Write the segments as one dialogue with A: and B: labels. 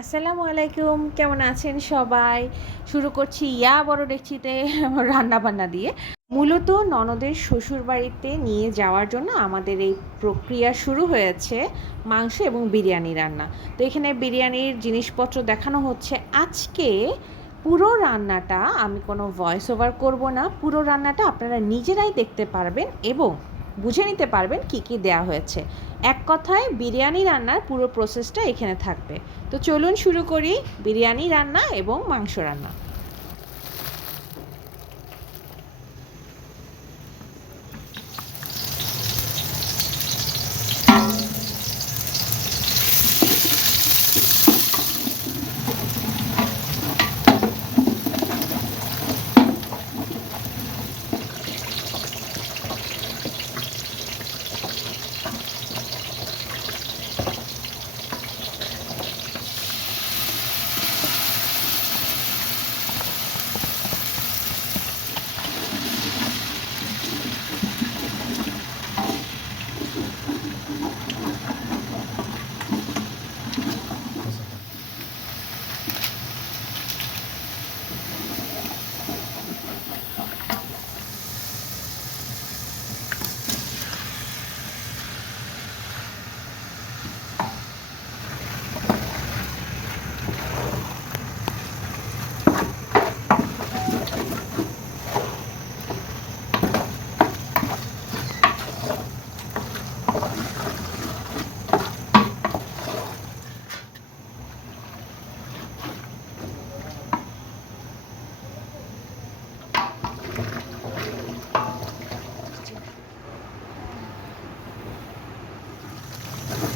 A: আসসালামু আলাইকুম, কেমন আছেন সবাই? শুরু করছি ইয়া বড় ডেকচিতে রান্না বান্না দিয়ে। মূলত ননদের শ্বশুর বাড়িতে নিয়ে যাওয়ার জন্য আমাদের এই প্রক্রিয়া শুরু হয়েছে মাংস এবং বিরিয়ানি রান্না। তো এখানে বিরিয়ানির জিনিসপত্র দেখানো হচ্ছে। আজকে পুরো রান্নাটা আমি কোনো ভয়েস ওভার করব না। পুরো রান্নাটা আপনারা নিজেরাই দেখতে পারবেন এবং বুঝে নিতে পারবেন কি কি দেয়া হয়েছে। এক কথায়, বিরিয়ানি রান্নার পুরো প্রসেসটা এখানে থাকবে। তো চলুন শুরু করি বিরিয়ানি রান্না এবং মাংস রান্না।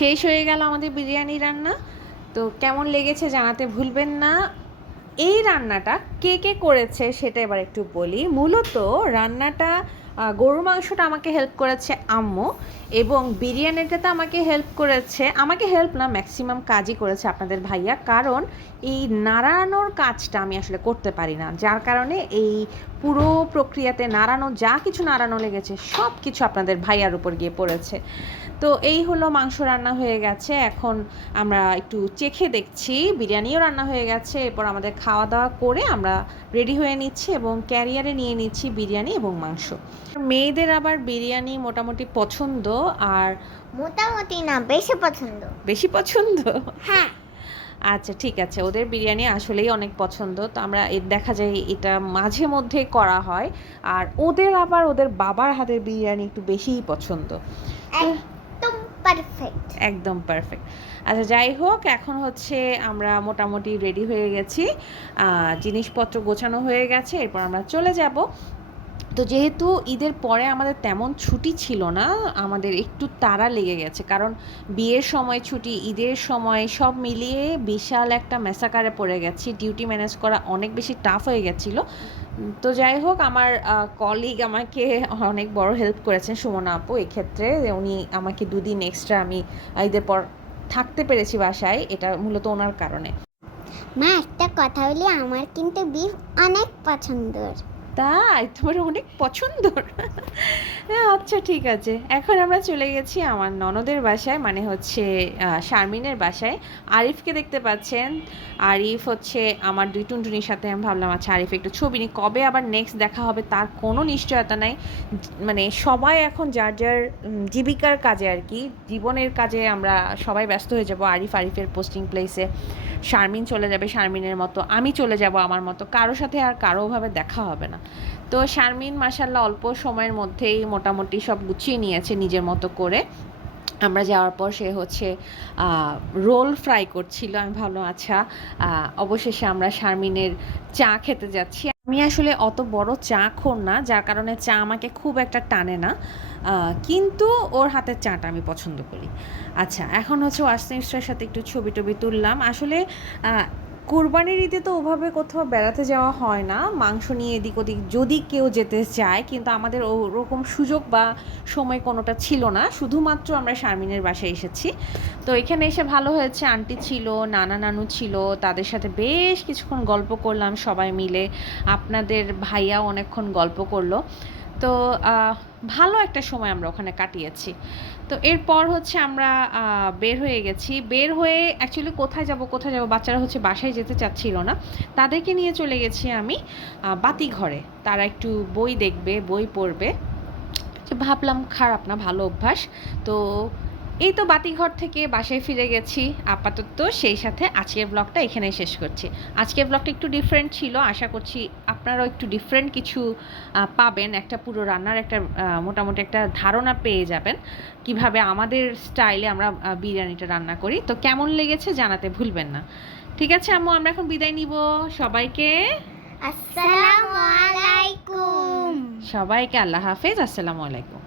A: শেষ হয়ে গেল আমাদের বিরিয়ানি রান্না। তো কেমন লেগেছে জানাতে ভুলবেন না। এই রান্নাটা কে কে করেছে সেটা এবার একটু বলি। মূলত রান্নাটা গরুর মাংসটা আমাকে হেল্প করেছে আম্মু এবং বিরিয়ানিটাতে আমাকে হেল্প করেছে, আমাকে হেল্প না ম্যাক্সিমাম কাজই করেছে আপনাদের ভাইয়া। কারণ এই নাড়ানোর কাজটা আমি আসলে করতে পারি না। যার কারণে এই পুরো প্রক্রিয়াতে নাড়ানো, যা কিছু নাড়ানো লেগেছে সব কিছু আপনাদের ভাইয়ার উপর গিয়ে পড়েছে। তো এই হলো মাংস রান্না হয়ে গেছে। এখন আমরা একটু চেখে দেখছি, বিরিয়ানিও রান্না হয়ে গেছে। এরপর আমাদের খাওয়া দাওয়া করে আমরা আমরা রেডি হয়ে নিচ্ছি এবং ক্যারিয়ারে নিয়ে নিচ্ছি বিরিয়ানি এবং মাংস। মেয়েদের আবার বিরিয়ানি মোটামুটি পছন্দ আর
B: মোটামুটি না বেশি পছন্দ।
A: বেশি পছন্দ?
B: হ্যাঁ।
A: আচ্ছা ঠিক আছে। ওদের বিরিয়ানি আসলেই অনেক পছন্দ। তো আমরা এর দেখা যায় এটা মাঝে মধ্যে করা হয়। আর ওদের আবার ওদের বাবার হাতের বিরিয়ানি একটু বেশিই পছন্দ।
B: পারফেক্ট
A: একদম পারফেক্ট আচ্ছা যাই হোক এখন হচ্ছে আমরা মোটামুটি রেডি হয়ে গেছি। জিনিসপত্র গোছানো হয়ে গেছে, এরপর আমরা চলে যাব। তো যেহেতু ঈদের পরে আমাদের তেমন ছুটি ছিল না, আমাদের একটু তাড়া লেগে গেছে। কারণ বিয়ের সময় ছুটি, ঈদের সময় সব মিলিয়ে বিশাল একটা মেসাকারে পড়ে গেছি। ডিউটি ম্যানেজ করা অনেক বেশি টাফ হয়ে গেছিল। তো যাই হোক আমার কলিগ আমাকে অনেক বড় হেল্প করেছেন সুমনা আপু এক্ষেত্রে। উনি আমাকে দুদিন এক্সট্রা আমি ঈদের পর থাকতে পেরেছি বাসায়। এটা মূলত ওনার কারণে।
B: মা একটা কথা বলি আমার কিন্তু বিফ অনেক পছন্দের।
A: তাই? তোমার অনেক পছন্দ আচ্ছা ঠিক আছে। এখন আমরা চলে গেছি আমার ননদের বাসায় মানে হচ্ছে শারমিনের বাসায়। আরিফকে দেখতে পাচ্ছেন। আরিফ হচ্ছে আমার দুই টুনটুনির সাথে, আমি ভাবলাম আচ্ছা আরিফ একটু ছবি নিই কবে আবার নেক্সট দেখা হবে তার কোনো নিশ্চয়তা নাই। মানে সবাই এখন যার যার জীবিকার কাজে আর কি, জীবনের কাজে আমরা সবাই ব্যস্ত হয়ে যাব। আরিফ, আরিফের পোস্টিং প্লেসে শারমিন চলে যাবে শারমিনের মতো। আমি চলে যাব আমার মতো। কারও সাথে আর কারোভাবে দেখা হবে না। তো শারমিন মাসাল্লাহ অল্প সময়ের মধ্যেই মোটামুটি সব গুছিয়ে নিয়েছে নিজের মতো করে। আমরা যাওয়ার পর সে হচ্ছে রোল ফ্রাই করছিল। আমি ভাবলাম আচ্ছা অবশেষে আমরা শারমিনের চা খেতে যাচ্ছি। আমি আসলে অত বড় চা খোর না, যার কারণে চা আমাকে খুব একটা টানে না। কিন্তু ওর হাতের চাটা আমি পছন্দ করি। আচ্ছা এখন হচ্ছে ওয়াসনিস্টার সাথে একটু ছবি টবি তুললাম। আসলে কোরবানির ঈদে তো ওভাবে কোথাও বেড়াতে যাওয়া হয় না। মাংস নিয়ে এদিক ওদিক যদি কেউ যেতে চায়, কিন্তু আমাদের ওরকম সুযোগ বা সময় কোনোটা ছিল না। শুধুমাত্র আমরা শারমিনের বাসায় এসেছি। তো এখানে এসে ভালো হয়েছে, আন্টি ছিল, নানা নানু ছিল, তাদের সাথে বেশ কিছুক্ষণ গল্প করলাম সবাই মিলে। আপনাদের ভাইয়া অনেকক্ষণ গল্প করল। তো ভালো একটা সময় আমরা ওখানে কাটিয়েছি। তো এরপর হচ্ছে আমরা বের হয়ে গেছি। বের হয়ে অ্যাকচুয়ালি কোথায় যাব কোথায় যাব বাচ্চারা হচ্ছে বাসায় যেতে চাচ্ছিল না। তাদেরকে নিয়ে চলে গেছি আমি বাতি ঘরে তারা একটু বই দেখবে, বই পড়বে। ভাবলাম খারাপ না, ভালো অভ্যাস। তো এই তো বাতিঘর থেকে বাসায় ফিরে গেছি। আপাতত সেই সাথে আজকের ব্লগটা এখানেই শেষ করছি। আজকের ব্লগটা একটু ডিফারেন্ট ছিল। আশা করছি আপনারাও একটু ডিফারেন্ট কিছু পাবেন। একটা পুরো রান্নার একটা মোটামুটি একটা ধারণা পেয়ে যাবেন কীভাবে আমাদের স্টাইলে আমরা বিরিয়ানিটা রান্না করি। তো কেমন লেগেছে জানাতে ভুলবেন না। ঠিক আছে আম্মু আমরা এখন বিদায় নিব। সবাইকে
B: আসসালামু আলাইকুম।
A: সবাইকে আল্লাহ হাফেজ। আসসালামু আলাইকুম।